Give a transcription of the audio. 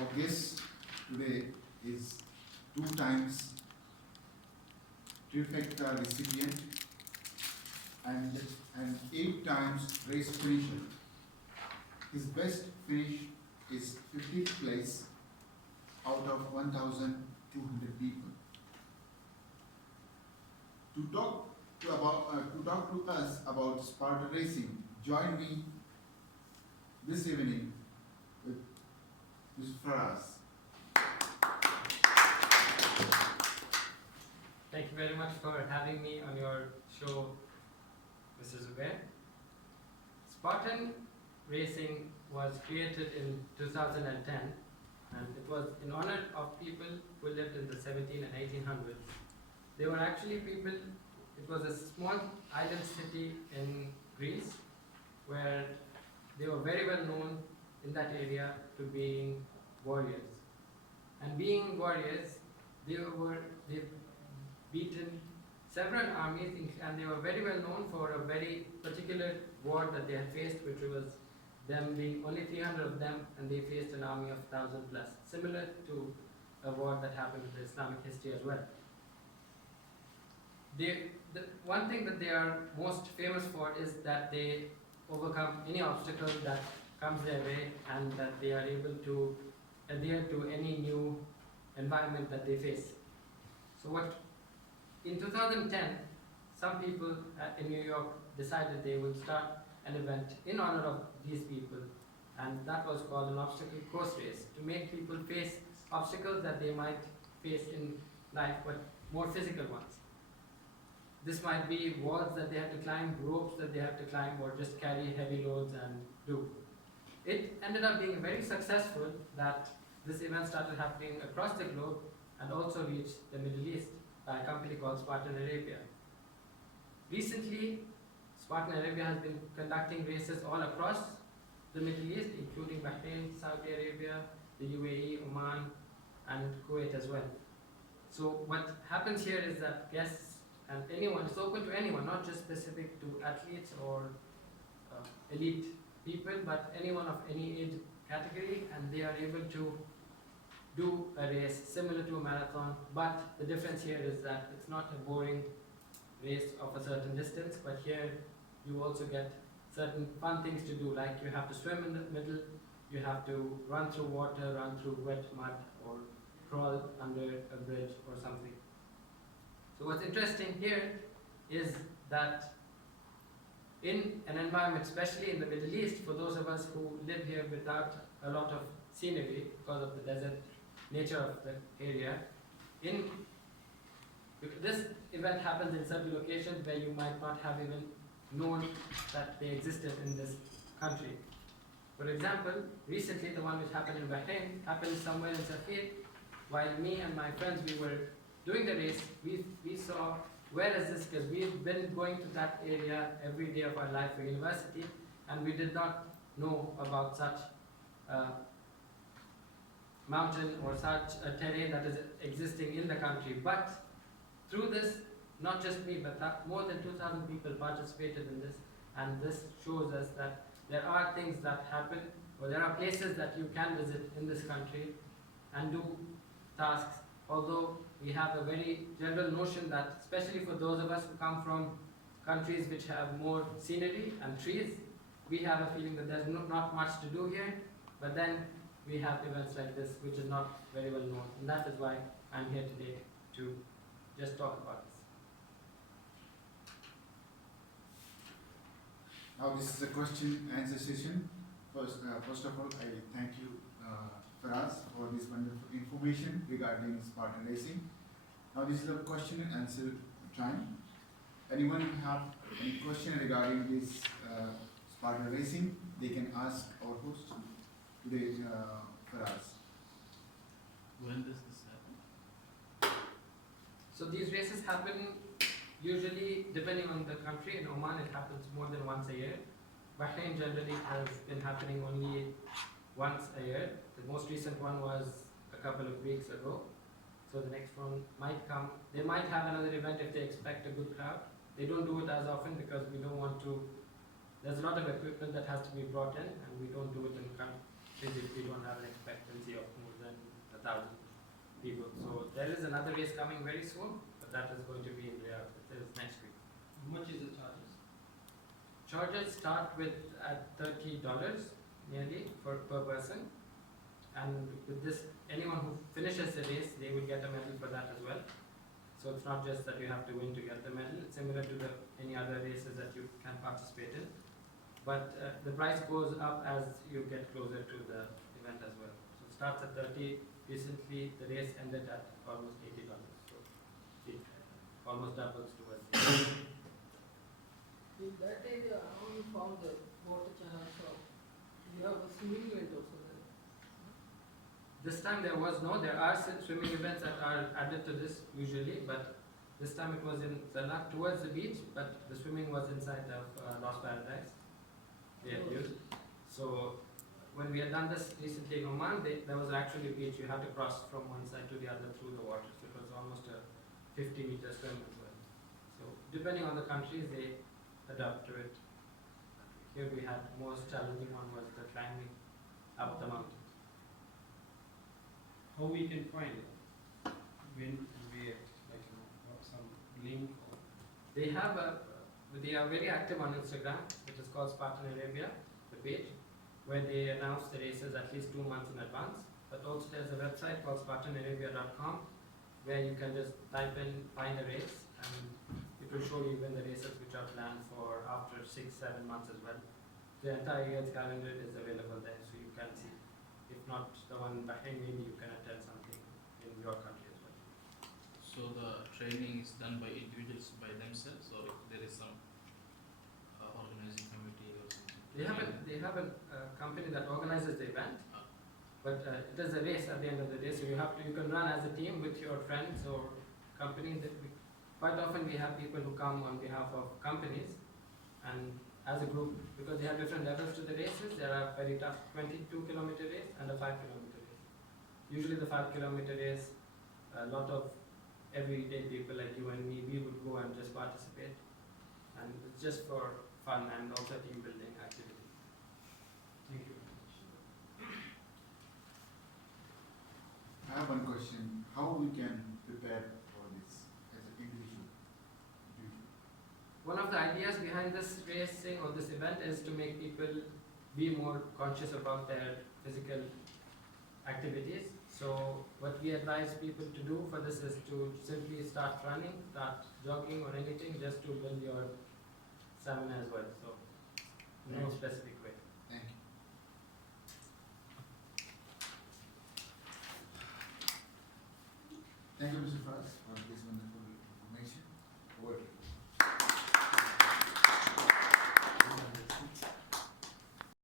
Our guest today is 2 times trifecta recipient and 8 times race finisher. His best finish is 50th place out of 1,200 people. To talk to us about Spartan Racing, join me this evening with Mr. FARAZ. Thank you very much for having me on your show, Mr. Zubair. Spartan Racing was created in 2010, and it was in honor of people who lived in the 17 and 1800s. They were actually people, it was a small island city in Greece where they were very well known in that area to being warriors. And being warriors, they've beaten several armies, and they were very well known for a very particular war that they had faced, which was them being only 300 of them, and they faced an army of 1,000 plus, similar to a war that happened in Islamic history as well. The one thing that they are most famous for is that they overcome any obstacle that comes their way, and that they are able to adhere to any new environment that they face. So in 2010, some people in New York decided they would start an event in honor of these people, and that was called an obstacle course race, to make people face obstacles that they might face in life, but more physical ones. This might be walls that they have to climb, ropes that they have to climb, or just carry heavy loads and do. It ended up being very successful that this event started happening across the globe and also reached the Middle East by a company called Spartan Arabia. Recently, Spartan Arabia has been conducting races all across the Middle East, including Bahrain, Saudi Arabia, the UAE, Oman, and Kuwait as well. So what happens here is that guests and anyone, it's open to anyone, not just specific to athletes or elite people, but anyone of any age category, and they are able to do a race similar to a marathon, but the difference here is that it's not a boring race of a certain distance, but here you also get certain fun things to do, like you have to swim in the middle, you have to run through water, run through wet mud, or crawl under a bridge or something. So what's interesting here is that in an environment, especially in the Middle East, for those of us who live here without a lot of scenery because of the desert nature of the area, this event happens in certain locations where you might not have even known that they existed in this country. For example, recently the one which happened in Bahrain happened somewhere in Safir. While me and my friends, we were doing the race, we saw, where is this? Because we've been going to that area every day of our life for university, and we did not know about such mountain or such a terrain that is existing in the country. But through this, not just me, but more than 2,000 people participated in this, and this shows us that there are things that happen, or there are places that you can visit in this country and do tasks, although we have a very general notion that, especially for those of us who come from countries which have more scenery and trees, we have a feeling that there's not much to do here, but then we have events like this which is not very well known, and that is why I'm here today to just talk about this. Now this is a question and answer session. First of all, I thank you, FARAZ, for this wonderful information regarding Spartan Racing. Now this is a question and answer time. Anyone have any question regarding this Spartan Racing, they can ask our host today, FARAZ. When does this happen? So these races happen usually, depending on the country. In Oman it happens more than once a year. Bahrain generally has been happening only once a year. The most recent one was a couple of weeks ago. So the next one might come. They might have another event if they expect a good crowd. They don't do it as often because we don't want to, there's a lot of equipment that has to be brought in, and we don't do it in physically don't have an expectancy of more than 1,000 people. So there is another race coming very soon, but that is going to be in Riyadh. It is next week. How much is the charges? Charges start with at $30 nearly per person, and with this, anyone who finishes the race, they will get a medal for that as well. So it's not just that you have to win to get the medal. It's similar to any other races that you can participate in. But the price goes up as you get closer to the event as well. So it starts at 30. Recently, the race ended at almost $80. So it almost doubles towards the end. In that area, how you found the water channel shop? You have a swimming event also there. This time there are swimming events that are added to this usually, but this time it was in Zalak towards the beach, but the swimming was inside of Lost Paradise. They had used. So when we had done this recently in Oman, there was actually a beach. You had to cross from one side to the other through the water. So it was almost a 50-meter swim as well. So depending on the countries, they adapt to it. Here we had most challenging one was the climbing up the mountain. How we can find it? When, where, like or some link or They are very active on Instagram, which is called Spartan Arabia, the page, where they announce the races at least 2 months in advance. But also there's a website called SpartanArabia.com, where you can just type in, find a race, and it will show you even the races which are planned for after 6-7 months as well. The entire year's calendar is available there, so you can see. If not the one in Bahrain, maybe you can attend something in your country as well. So the training is done by individuals by themselves, or if there is some organizing committee or something? They have a company that organizes the event, but it is a race at the end of the day. So you can run as a team with your friends or company. Quite often we have people who come on behalf of companies, and as a group, because they have different levels to the races. There are very tough 22-kilometer race and a 5-kilometer race. Usually the 5-kilometer race, a lot of everyday people like you and me, we would go and just participate, and it's just for fun and also a team building activity. thank you very much. I have one question. How we can prepare for this as an individual? One of the ideas behind this racing or this event is to make people be more conscious about their physical activities. So what we advise people to do for this is to simply start running, start jogging or anything just to build your stamina as well. So no specific way.